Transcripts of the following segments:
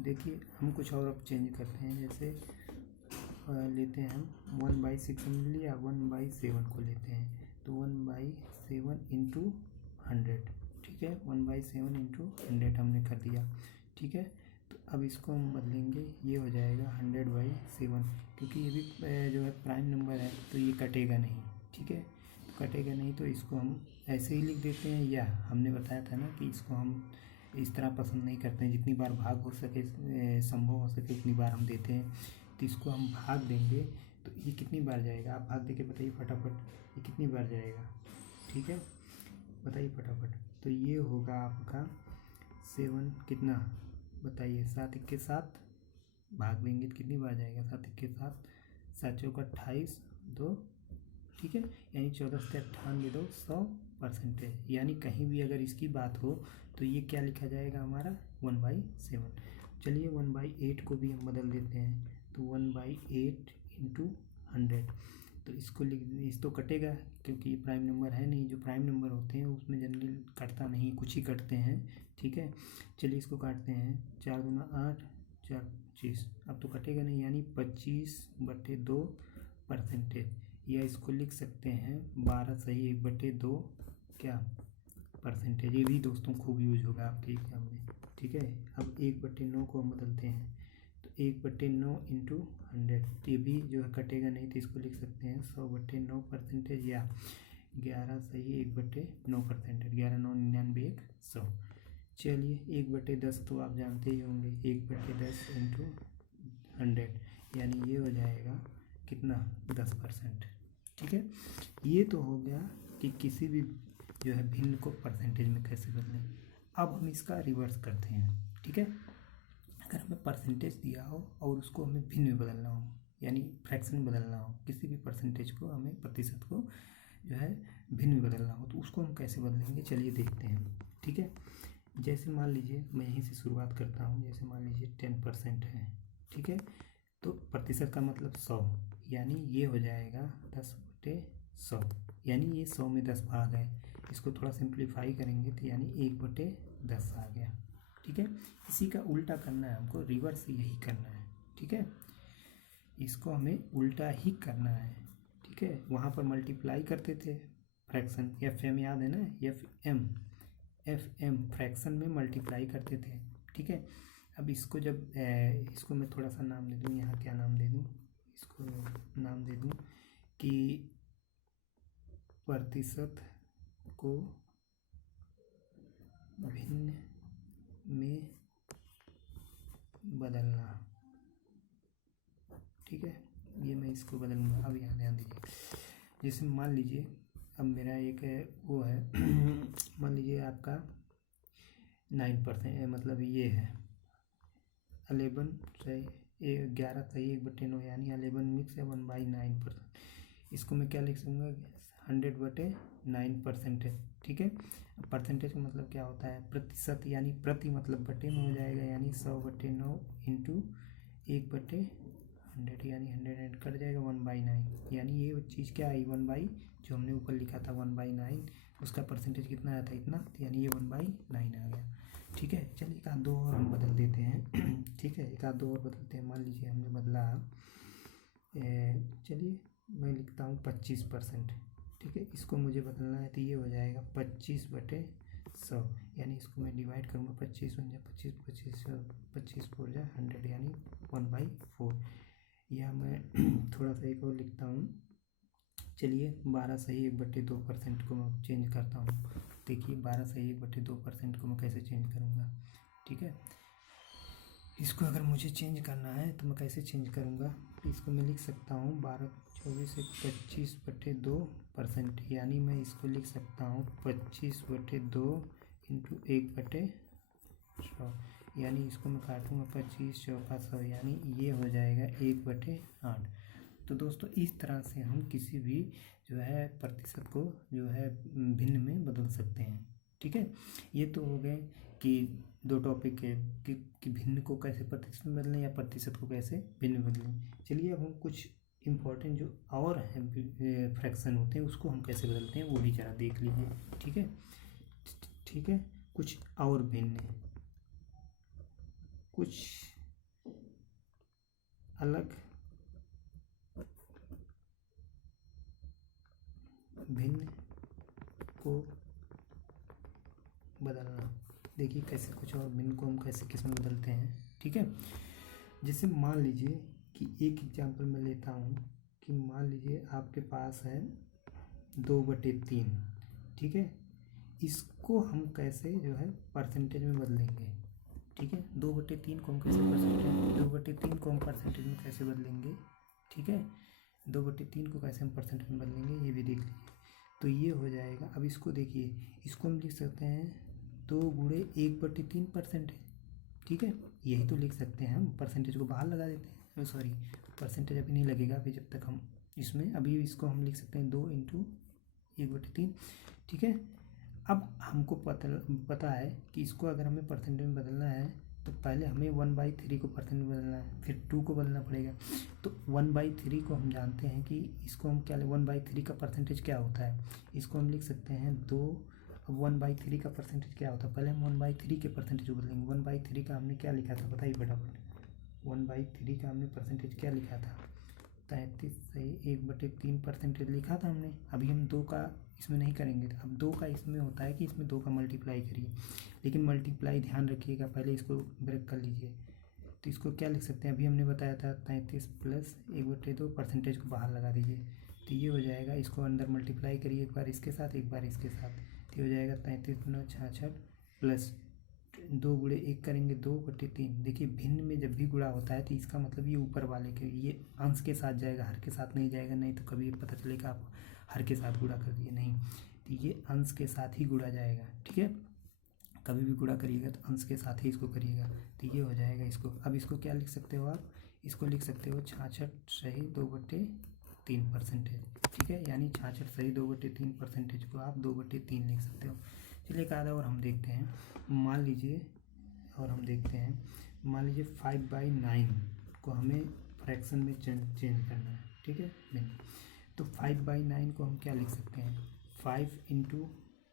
देखिए हम कुछ और अब चेंज करते हैं, जैसे लेते हैं हम 1/6 हमने लिया, 1/7 को लेते हैं, तो 1/7 इंटू 100, ठीक है, 1/7 इंटू 100 हमने कर दिया, ठीक है। तो अब इसको हम बदलेंगे, ये हो जाएगा 100/7, क्योंकि ये भी जो है प्राइम नंबर है तो ये कटेगा नहीं, ठीक है, तो कटेगा नहीं, तो इसको हम ऐसे ही लिख देते हैं। या हमने बताया था ना कि इसको हम इस तरह पसंद नहीं करते हैं, जितनी बार भाग हो सके संभव हो सके उतनी बार हम देते हैं। तो इसको हम भाग देंगे, तो ये कितनी बार जाएगा, आप भाग दे के बताइए फटाफट, ये कितनी बार जाएगा, ठीक है, बताइए फटाफट। तो ये होगा आपका 7 कितना, बताइए, 7 1 के 7 भाग देंगे तो कितनी बार जाएगा, 7 1 के 7, 7 चौका 28 2, ठीक है, यानी 14 से 98 दो 100%। यानी कहीं भी अगर इसकी बात हो तो ये क्या लिखा जाएगा हमारा 1/7। चलिए 1/8 को भी हम बदल देते हैं, तो 1/8 इंटू 100, तो इसको लिख, इस तो कटेगा क्योंकि ये प्राइम नंबर है नहीं, जो प्राइम नंबर होते हैं उसमें जनरली कटता नहीं, कुछ ही कटते हैं, ठीक है। चलिए इसको काटते हैं, 4 दूना 8 4 25, अब तो कटेगा नहीं, यानी 25/2%। या इसको लिख सकते हैं 12 सही 1/2 क्या परसेंटेज। ये भी दोस्तों खूब यूज होगा आपके एग्जाम में, ठीक है। अब 1/9 को हम बदलते हैं, तो 1/9 इंटू 100, ये भी जो है कटेगा नहीं, तो इसको लिख सकते हैं 100/9%, या 11 सही 1/9%, 11 9 99 1 100। चलिए 1/10 तो आप जानते ही होंगे, 1/10 इंटू 100, यानी ये हो जाएगा कितना 10%, ठीक है। ये तो हो गया कि किसी भी जो है भिन्न को परसेंटेज में कैसे बदलें। अब हम इसका रिवर्स करते हैं, ठीक है। अगर हमें परसेंटेज दिया हो और उसको हमें भिन्न में बदलना हो, यानी फ्रैक्शन में बदलना हो, किसी भी परसेंटेज को हमें प्रतिशत को जो है भिन्न में बदलना हो, तो उसको हम कैसे बदलेंगे, चलिए देखते हैं, ठीक है। जैसे मान लीजिए मैं यहीं से शुरुआत करता हूँ, जैसे मान लीजिए 10% है, ठीक है, तो प्रतिशत का मतलब 100, यानी ये हो जाएगा 10/100, यानी ये 100 में 10 भाग है। इसको थोड़ा सिंप्लीफाई करेंगे तो यानी 1/10 आ गया, ठीक है। इसी का उल्टा करना है हमको, रिवर्स यही करना है, ठीक है, इसको हमें उल्टा ही करना है, ठीक है। वहाँ पर मल्टीप्लाई करते थे फ्रैक्शन, FM याद है ना, FM फ्रैक्शन में मल्टीप्लाई करते थे, ठीक है। अब इसको जब इसको मैं थोड़ा सा नाम दे दूँ, यहाँ क्या नाम दे दूँ, इसको नाम दे दूँ कि प्रतिशत को भिन्न में बदलना, ठीक है, ये मैं इसको बदलूँगा। अब यहाँ ध्यान दीजिए, जैसे मान लीजिए अब मेरा एक वो है मान लीजिए आपका 9%, मतलब ये है 11 सही 11 सही 1/9, यानी 11 मिक्स है 1/9%। इसको मैं क्या लिख सकूँगा 100/9% है, ठीक है। परसेंटेज का मतलब क्या होता है, प्रतिशत, यानी प्रति मतलब बटे में हो जाएगा, यानी 100/9 इंटू 1/100, यानी 100 कट जाएगा 1/9, यानी ये चीज़ क्या आई 1/, जो हमने ऊपर लिखा था 1/9, उसका परसेंटेज कितना आया था इतना, यानी ये 1/9 आ गया, ठीक है। चलिए एक आध दो और हम बदल देते हैं ठीक है, एक आध दो और बदलते हैं। मान लीजिए हमने बदला चलिए मैं लिखता हूँ 25%, ठीक है, इसको मुझे बदलना है, तो ये हो जाएगा 25/100, यानी इसको मैं डिवाइड करूँगा, 25 बन जाए 25 25 25 4 जा 100, यानी 1/4। या मैं थोड़ा सा एक और लिखता हूँ, चलिए 12 सही 1/2% को मैं चेंज करता हूँ। देखिए 12 सही 1/2% को मैं कैसे चेंज करूँगा, ठीक है। इसको अगर मुझे चेंज करना है तो मैं कैसे चेंज करूँगा, इसको मैं लिख सकता हूँ 12 24 25/2%, यानी मैं इसको लिख सकता हूँ 25/2 इंटू 1/100, यानी इसको मैं काटूँगा 25 चौका 100, यानी ये हो जाएगा 1/8। तो दोस्तों इस तरह से हम किसी भी जो है प्रतिशत को जो है भिन्न में बदल सकते हैं, ठीक है। ये तो हो गए कि दो टॉपिक है कि भिन्न को कैसे प्रतिशत में बदलें या प्रतिशत को कैसे भिन्न में बदलें। चलिए अब हम कुछ इम्पोर्टेंट जो और हैं फ्रैक्शन होते हैं उसको हम कैसे बदलते हैं वो भी जरा देख लीजिए, ठीक है, ठीक है। कुछ और भिन्न कुछ अलग भिन्न को बदलना। देखिए कैसे कुछ और भिन्न को हम कैसे किस में बदलते हैं, ठीक है। जैसे मान लीजिए कि एक एग्जांपल मैं लेता हूँ कि मान लीजिए आपके पास है 2/3, ठीक है। इसको हम कैसे जो है परसेंटेज में बदलेंगे, ठीक है। 2/3 को हम कैसे परसेंटेज में कैसे बदलेंगे, ठीक है। 2/3 को कैसे हम परसेंटेज में बदलेंगे ये भी देख लीजिए। तो ये हो जाएगा, अब इसको देखिए, इसको हम लिख सकते हैं 2 × 1/3 परसेंटेज, ठीक है। यही तो लिख सकते हैं हम, परसेंटेज को बाहर लगा देते हैं, सॉरी परसेंटेज अभी नहीं लगेगा, अभी जब तक हम इसमें, अभी इसको हम लिख सकते हैं 2 × 1/3, ठीक है। अब हमको पता है कि इसको अगर हमें परसेंटेज में बदलना है तो पहले हमें 1/3 को परसेंटेज में बदलना है, फिर 2 को बदलना पड़ेगा। तो 1/3 को हम जानते हैं कि इसको हम क्या 1/3 का परसेंटेज क्या होता है, इसको हम लिख सकते हैं 2। अब 1/3 का परसेंटेज क्या होता है, पहले हम 1/3 के परसेंटेज को बदलेंगे। 1/3 का हमने क्या लिखा था बताइए फटाफट। 1/3 का हमने परसेंटेज क्या लिखा था, 33 सही 1/3 परसेंटेज लिखा था हमने। अभी हम 2 का इसमें नहीं करेंगे, अब 2 का इसमें होता है कि इसमें 2 का मल्टीप्लाई करिए, लेकिन मल्टीप्लाई ध्यान रखिएगा, पहले इसको ब्रेक कर लीजिए। तो इसको क्या लिख सकते हैं, अभी हमने बताया था 33 + 1/2 परसेंटेज को बाहर लगा दीजिए, तो ये हो जाएगा। इसको अंदर मल्टीप्लाई करिए, एक बार इसके साथ एक बार इसके साथ, तो हो जाएगा 33 × 9 = 66 प्लस 2 × 1 करेंगे 2/3। देखिए भिन्न में जब भी गुणा होता है तो इसका मतलब ये ऊपर वाले के, ये अंश के साथ जाएगा, हर के साथ नहीं जाएगा, नहीं तो कभी पता चलेगा आप हर के साथ गुणा कर दिए, नहीं, तो ये अंश के साथ ही गुणा जाएगा, ठीक है। कभी भी गुणा करिएगा तो अंश के साथ ही इसको करिएगा, तो ये हो जाएगा इसको। अब इसको क्या लिख सकते हो आप, इसको लिख सकते हो 66 सही 2/3 परसेंटेज, ठीक है। यानी 66 सही 2/3 परसेंटेज को आप 2/3 लिख सकते हो। चलिए एक आधा और हम देखते हैं, मान लीजिए, और हम देखते हैं, मान लीजिए 5/9 को हमें फ्रैक्शन में चेंज करना है, ठीक है। तो 5/9 को हम क्या लिख सकते हैं, 5 ×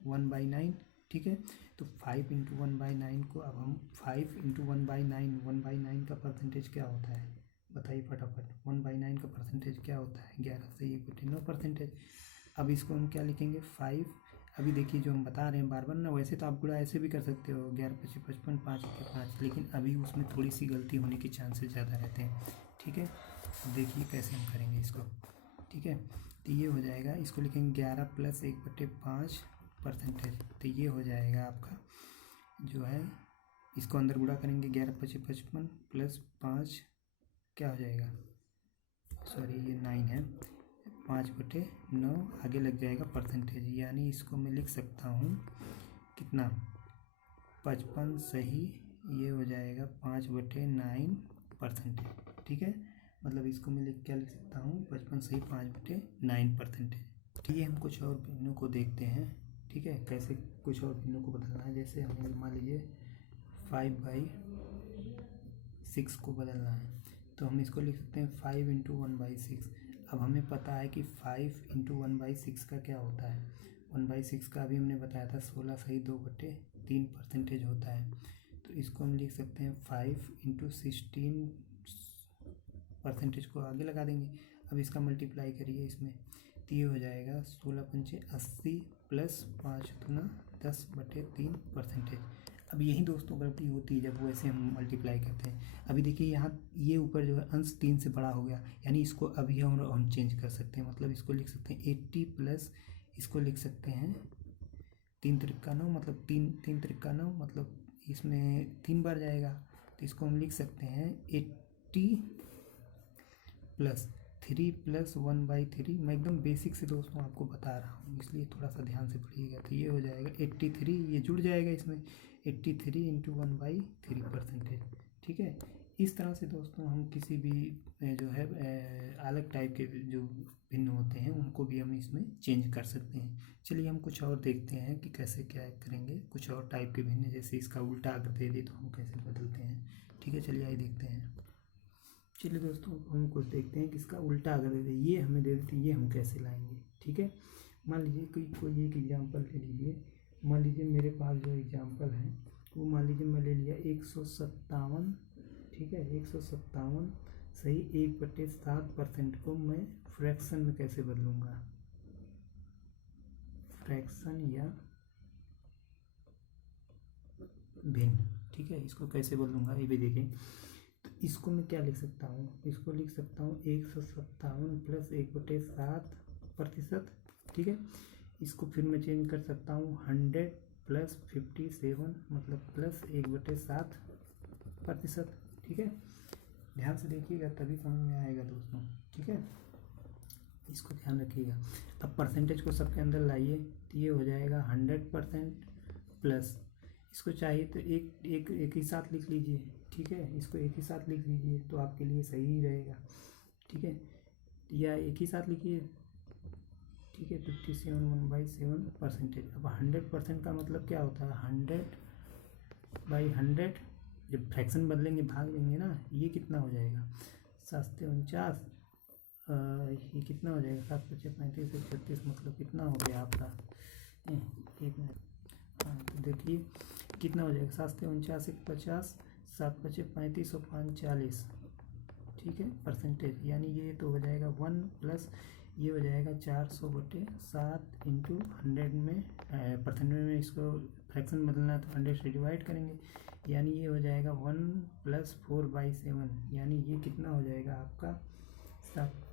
1/9, ठीक है। तो 5 × 1/9 को अब हम 5 × 1/9, 1/9 का परसेंटेज क्या होता है बताइए फटाफट। 1/9 का परसेंटेज क्या होता है, 11 से 1/9 परसेंटेज। अब इसको हम क्या लिखेंगे 5, अभी देखिए जो हम बता रहे हैं बार बार ना, वैसे तो आप गुणा ऐसे भी कर सकते हो 11 × 25 = 55, 5 × 5, लेकिन अभी उसमें थोड़ी सी गलती होने के चांसेस ज़्यादा रहते हैं, ठीक है। अब देखिए कैसे हम करेंगे इसको, ठीक है। तो ये हो जाएगा, इसको लिखेंगे 11 + 1/5 परसेंटेज, तो ये हो जाएगा आपका जो है, इसको अंदर गुणा करेंगे 11 × 25 = 55 प्लस 5 क्या हो जाएगा, सॉरी ये 9 है, 5/9 आगे लग जाएगा परसेंटेज, यानी इसको मैं लिख सकता हूँ कितना 55 सही, ये हो जाएगा 5/9 परसेंटेज, ठीक है। मतलब इसको मैं क्या लिख सकता हूँ 55 सही 5/9 परसेंटेज। ये हम कुछ और भिन्नों को देखते हैं, ठीक है, कैसे कुछ और भिन्नों को बदलना है। जैसे हमें मान लीजिए 5/6 को बदलना है, तो हम इसको लिख सकते हैं 5 × 1/6। अब हमें पता है कि 5 × 1/6 का क्या होता है, 1/6 का अभी हमने बताया था 16 सही 2/3 परसेंटेज होता है। तो इसको हम लिख सकते हैं 5 × 16 परसेंटेज को आगे लगा देंगे। अब इसका मल्टीप्लाई करिए इसमें, तो ये हो जाएगा 16 × 5 = 80 प्लस 5 × 10/3 परसेंटेज। अब यही दोस्तों गलती होती है जब वैसे हम मल्टीप्लाई करते हैं। अभी देखिए यहाँ ये ऊपर जो है अंश 3 से बड़ा हो गया, यानी इसको अभी हम चेंज कर सकते हैं, मतलब इसको लिख सकते हैं 80 प्लस, इसको लिख सकते हैं 3 × 3 = 9, मतलब 3 × 3 = 9, मतलब इसमें 3 बार जाएगा, तो इसको हम लिख सकते हैं 80 + 3 + 1/3। मैं एकदम बेसिक से दोस्तों आपको बता रहा हूँ, इसलिए थोड़ा सा ध्यान से पढ़िएगा। तो ये हो जाएगा 83, ये जुड़ जाएगा इसमें 83 × 1/3 परसेंटेज, ठीक है। इस तरह से दोस्तों हम किसी भी जो है अलग टाइप के जो भिन्न होते हैं उनको भी हम इसमें चेंज कर सकते हैं। चलिए हम कुछ और देखते हैं कि कैसे क्या करेंगे, कुछ और टाइप के भिन्न, जैसे इसका उल्टा अगर दे दे तो हम कैसे बदलते हैं, ठीक है। चलिए आइए देखते हैं। चलिए दोस्तों हम कुछ देखते हैं कि इसका उल्टा अगर दे दे, ये हमें दे देते, ये हम कैसे लाएंगे, ठीक है। मान लीजिए कोई एक एग्जांपल ले लीजिए, मान लीजिए मेरे पास जो एग्जांपल है वो मान लीजिए मैं ले लिया 157, ठीक है, 157 सही 1/7% को मैं फ्रैक्शन में कैसे बदलूँगा, फ्रैक्शन या भिन्न, ठीक है। इसको कैसे बदलूँगा ये भी देखें। तो इसको मैं क्या लिख सकता हूँ, इसको लिख सकता हूँ 157 प्लस 1/7%, ठीक है। इसको फिर मैं चेंज कर सकता हूँ 100 प्लस 57 मतलब प्लस 1/7%, ठीक है। ध्यान से देखिएगा तभी समझ में आएगा दोस्तों, ठीक है। इसको ध्यान रखिएगा। अब परसेंटेज को सबके अंदर लाइए तो ये हो जाएगा 100% प्लस, इसको चाहिए तो एक ही साथ लिख लीजिए, ठीक है। इसको एक ही साथ लिख लीजिए तो आपके लिए सही ही रहेगा, ठीक है। या एक ही साथ लिखिए, ठीक है। 57 1/7%। अब 100% का मतलब क्या होता है, 100/100, जब फ्रैक्शन बदलेंगे भाग देंगे ना, ये कितना हो जाएगा 749, ये कितना हो जाएगा 7×5 = 35, 136 मतलब कितना हो गया आपका, एक मिनट, हाँ तो देखिए कितना हो जाएगा 749 × 50, 7×5 = 35 और 5 × 40, ठीक है परसेंटेज। यानी ये तो हो जाएगा 1 प्लस ये हो जाएगा 400/7 × 100 में परसेंट में इसको फ्रैक्शन बदलना है तो 100 से डिवाइड करेंगे, यानी ये हो जाएगा 1 + 4/7, यानी ये कितना हो जाएगा आपका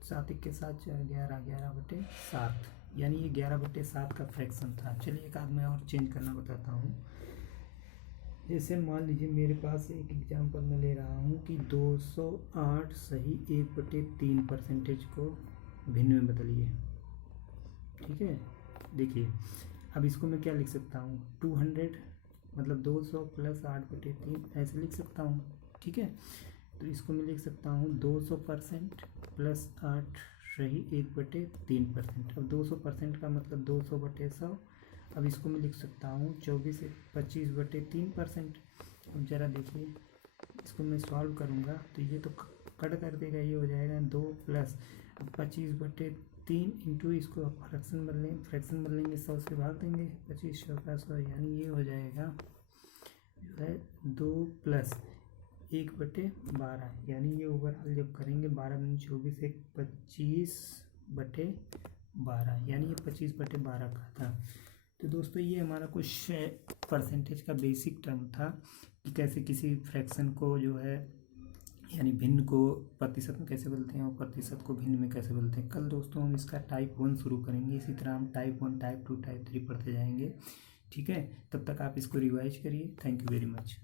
7 के साथ 11 11/7, यानी ये 11/7 का फ्रैक्शन था। चलिए एक आध मैं और चेंज करना बताता हूँ। जैसे मान लीजिए मेरे पास एक एग्जांपल मैं ले रहा हूँ कि 208 सही 1/3% को भिन्न में बदलिए, ठीक है। देखिए अब इसको मैं क्या लिख सकता हूँ 200 मतलब 200 + 8/3 ऐसे लिख सकता हूँ, ठीक है। तो इसको मैं लिख सकता हूँ 200% + 8 सही 1/3%। अब 200% का मतलब 200/100। अब इसको मैं लिख सकता हूँ 25/3%। अब ज़रा देखिए इसको मैं सॉल्व करूँगा तो ये तो कट कर देगा, ये हो जाएगा 2 प्लस 25/3 इंटू इसको फ्रैक्शन बदलेंगे 100 से भाग देंगे 25 का 100, यानी ये हो जाएगा जो है 2 + 1/12, यानी ये ओवरऑल जब करेंगे 12 × 24 = 25/12, यानी ये 25/12 का था। तो दोस्तों ये हमारा कुछ परसेंटेज का बेसिक टर्म था कि कैसे किसी फ्रैक्शन को जो है यानी भिन्न को प्रतिशत में कैसे बदलते हैं और प्रतिशत को भिन्न में कैसे बदलते हैं। कल दोस्तों हम इसका टाइप 1 शुरू करेंगे, इसी तरह हम टाइप 1 टाइप 2 टाइप 3 पढ़ते जाएंगे, ठीक है। तब तक आप इसको रिवाइज करिए। Thank you very much.